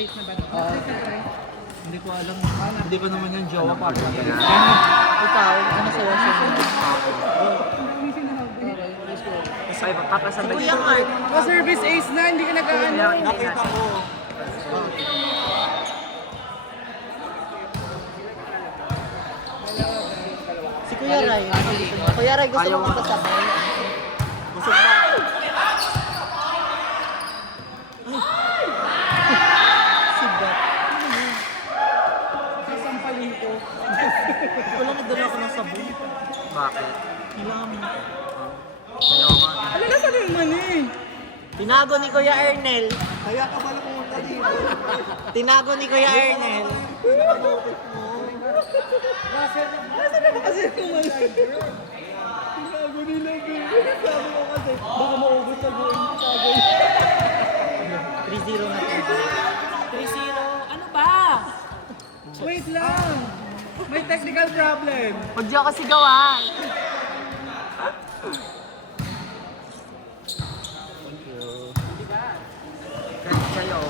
bait na ba? Hindi ko alam. Hindi ko naman yung jowa pa. Ikaw, ano sa washroom? Ay, papasabay. Kuya Mark, Pa-service ace na, hindi ka nag-ano. nakita ko. Si Kuya Ray. Kuya Ray, gusto mo magpasabay? Busog pa. Sibat. Sasampalin ko. Wala nagdala ko ng sabon. Bakit? Kailangan mo. Ayaw nga. Ano na sa naman eh? Tinago ni Kuya Ernel. Kaya ka pala pumunta dito. Tinago ni Kuya Ernel. Pinaka-lupit mo. Nasaan na ba kasi yung mga tinago nila, babe? Sabi ko kasi, baka maubos na doon yung sagay. 3-0 na 3-0. Ano ba? Wait lang! May technical problem. Huwag diyo kasi gawan. Kahit sa'yo.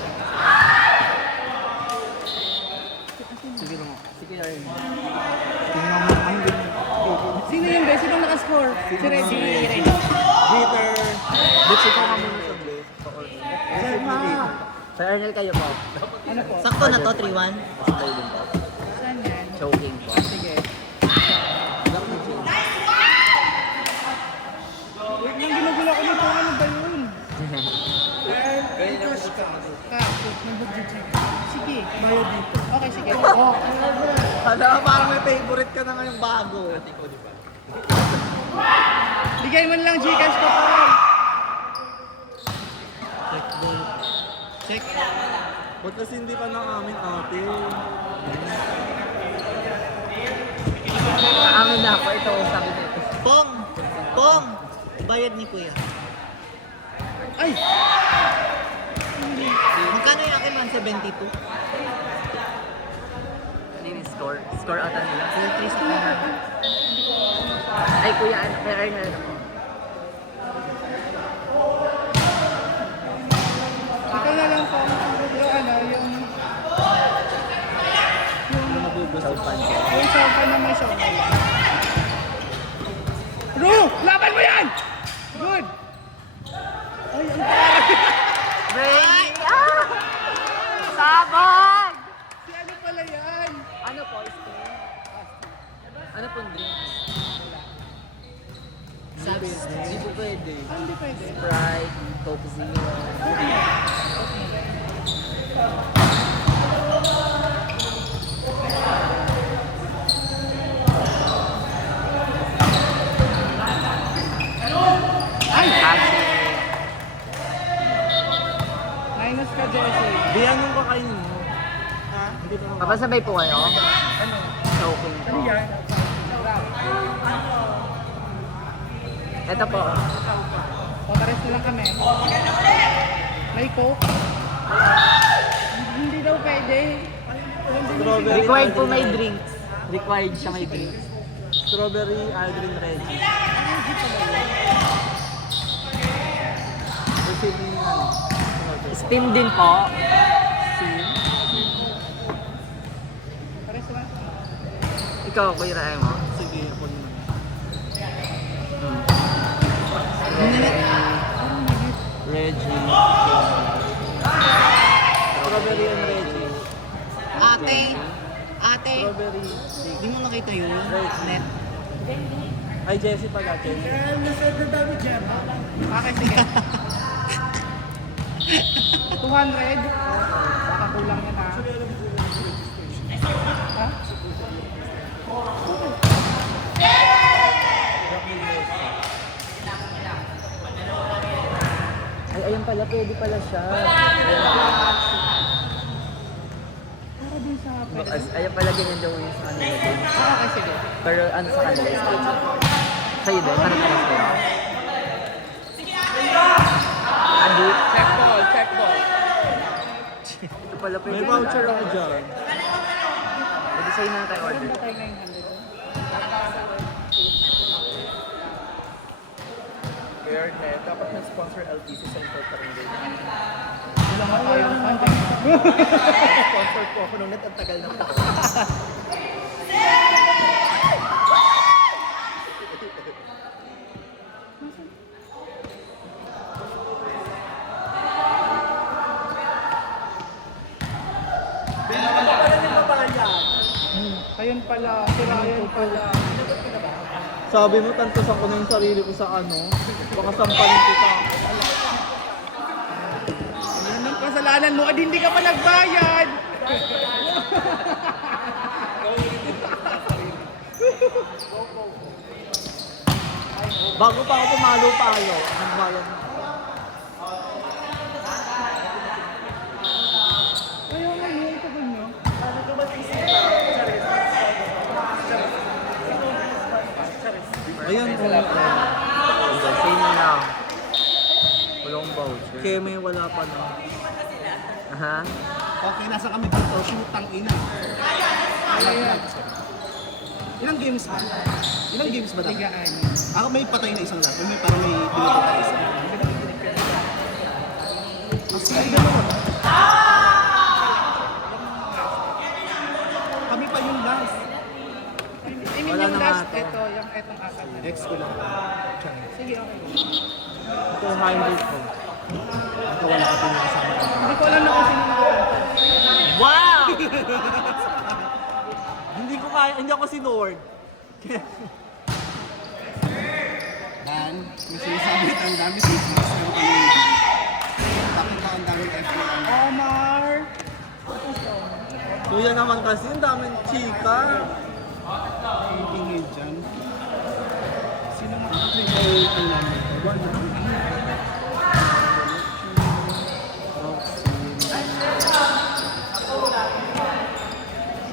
Sige lang. Sige na rin. Tingnan mo ang ganyan. Sino yung best? Sino nakascore? Si Reggie. Peter. Let's ikaw nga muna sa best. Sa Ernel kayo po. Ano po? Sakto na to, 3-1. Sakto din po. Saan yan? Choking po. Sige. Wait lang, ginugulo ko nito. Ano ba yun? Sige, bayo dito. Okay, sige. Oh, Hala, parang may favorite ka na ngayong bago. bigay mo lang Gcash ko pa. Check ball. Check. Ba't kasi hindi pa ng amin ate? Amin na po. Ito, sabi nito. Pong! Pong! Bayad ni Kuya. Ay! Magkano yung akin man? 72? Ano yung score? Score ata nila? 3 sa kanya. Ay, Kuya, ano? Kaya Ernel ako. Ito na lang po. Yung ano, yung Saupan ko. sofa na may sofa. Ru! Laban mo yan! Good! Ay, ang parang. Ray! Ah! Sabag! Si ano pala yan? Ano po? Steam? Ano pong drinks? Sabi, hindi ko pwede. Ah, hindi pwede. Sprite, Coke Zero. Ay! Kasi, Minus ka, Jesse. Di anong kakainin mo? Ha? Hindi pa papasabay po kayo? Ano? Choking po. yan? Ito po. Patares na lang kami. May coke? Hindi daw pwede. Strawberry. Required po may drinks. Required siya may drinks. Strawberry, Aldrin Reggie. Receive mo yung ano. Steam din po. Pares na lang. Ikaw, Kuya Ray mo. Sige, ako naman. Reggie. Strawberry and Reggie. Ate! Ate! Strawberry. Di mo nakita yun? Net. Ay, Jessie pala, Jessie. Okay, sige. 200. Baka kulang yan ha. Ha? Ay, ayun pala. Pwede pala siya. Para din sa pwede. Ayun pala ganyan daw yung sa kanila. Okay, sige. Pero ano sa kanila? Sa'yo din? Parang kalas kayo? Andi? Check ball, check ball. Ito pala pwede. May voucher ako dyan. Pwede sa'yo na tayo order. Ba tayo 900? Kuya Ernest, dapat na-sponsor LTC Center pa rin din. Wala nga tayong Sponsor po ako nung net, ang tagal na po. Ayun pala, si Ryan pala. Sabi mo, tantasan ko na yung sarili ko sa ano. Baka sampalin kita. Ano ang kasalanan mo? Hindi ka pa nagbayad! Bago pa ako pumalo-palo. Nagbayad na. Ayaw nga yun, ito ganyan. Ayun, Say mo lang. Walang voucher. kaya may wala pa na. Aha. Okay, nasa kami dito, shootang ina. Ilang games ba? Ilang games ba dapat? Tigaan. Ako may patay na isang laban, may parang may pinatay na isa. Sige, gano'n. Kami pa yung last. I mean, Wala yung na last, nga to. ito, yung etong apat. Ex ko lang. Sige, okay. 200 ko. Ito wala ka pinakasama. Hindi ko alam na kung sino nakakanta. Wow! Hindi ko kaya, hindi ako si Lord. Dan, may sinasabi ang dami Christmas pero kanina. Bakit ka ang daming FPL? Omar! Kuya naman kasi, ang daming chika. Ang ingay dyan. Sino makakapigay ang namin?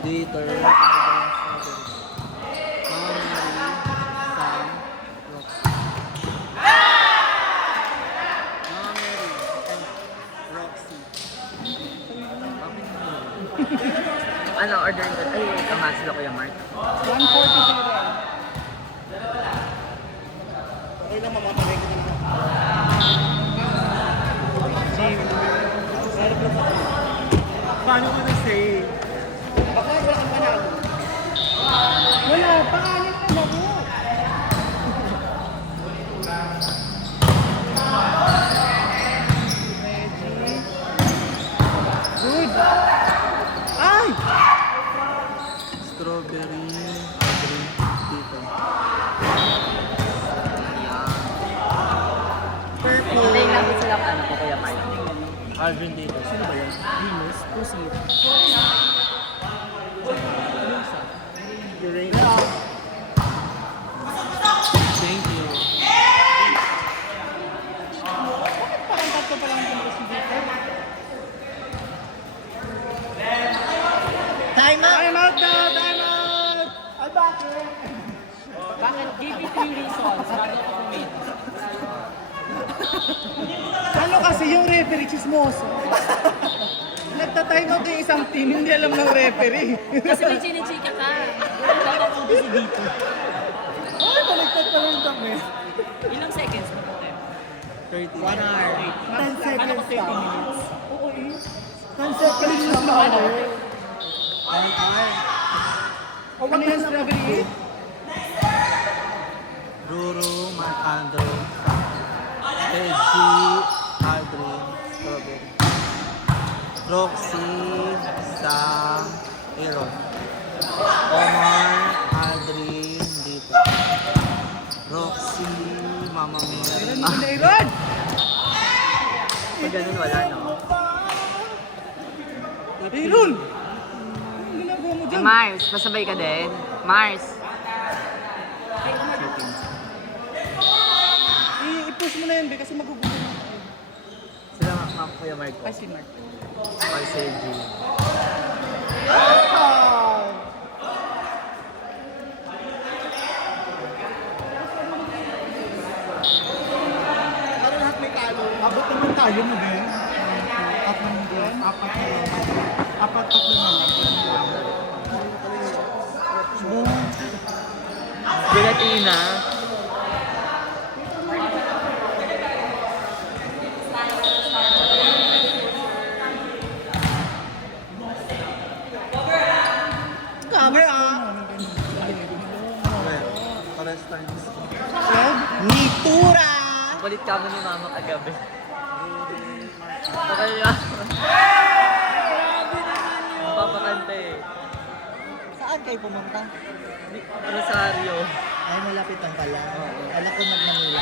Dieter. Ano, order ko? Ay, ito nga sila Kuya Mark. 147. Okay lang, mamatalay ko na lang. Paano ko na-save? Baka wala kang panalo. Wala, pangalan na labo. Reggie. Good. Ay! Strawberry. Drink dito. Hintayin lang din sila ano po Kuya Mark. Alvin dito. Sino ba yun? Venus, proceed. Thank you. Parang tatlo pa lang yung proceed dito. Time out! Time out na! Time out! Ay, bakit? Bakit? Give me 3 reasons bago ako kumit. Ano kasi yung referee, chismoso. Nagta-time out yung isang team, hindi alam ng referee. Kasi may chinichika ka. Dapat ako busy dito. Ay, baliktad pa lang kami. Ilang seconds na po tayo? 30. 1 hour. 10 seconds Ano ko 30 lang. minutes? Oo eh. 10 seconds lang na ako. Ano yung strawberry? Ruru, Mark Andrew, Reggie, Aldrin, Strawberry. Roxy, Sam, Aaron. Omar, Aldrin, dito. Roxy, Mama Mary. Ano na Aaron? Pag ganun wala, no? Aaron! Ano ginagawa mo Eh, dyan? Mars, pasabay ka din. Mars. I-push mo na yan, Be, kasi magugulo na. Sila Ma'am Kuya Mark ko. Ay, si Mark. Ay, si G. Para lahat may talo. Abot naman tayo mo, Ben. Tatlong game, apat na lang. Apat, tatlo na lang. Gelatina. fans ko. Nitura! Kulit kamo ni mama kagabi. Kaya, papakanta eh. Saan kayo pumunta? Rosario. Ay, malapit ang pala. Alam ko nag-Manila.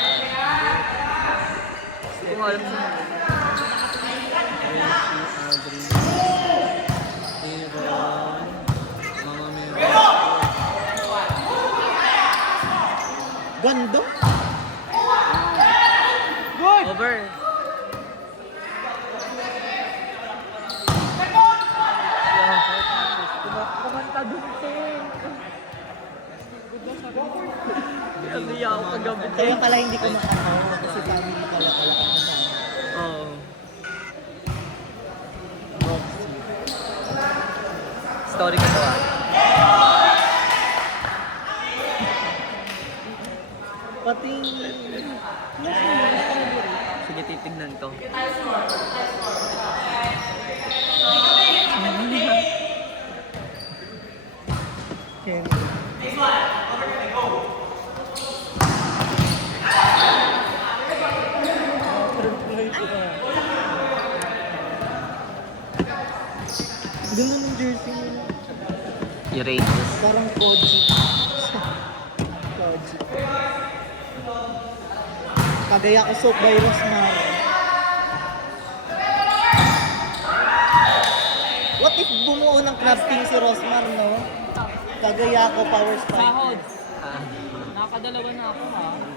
Hindi ko alam sa Mama Mary. Gando? Over. Kumanta dun Hindi ako kagabi. Kaya pala hindi ko makakawa kasi family pala ako kasama. Oo. Story ko to ah. Pati... Sige, titignan ko. Kenny. Ganda ng jersey nila. Uranus. Parang Koji. Koji. Kagaya ko soap by Rosmar. What if bumuo ng club team si Rosmar, no? Kagaya ko power spike. Sahod. Ah. Nakadalawa na ako ha.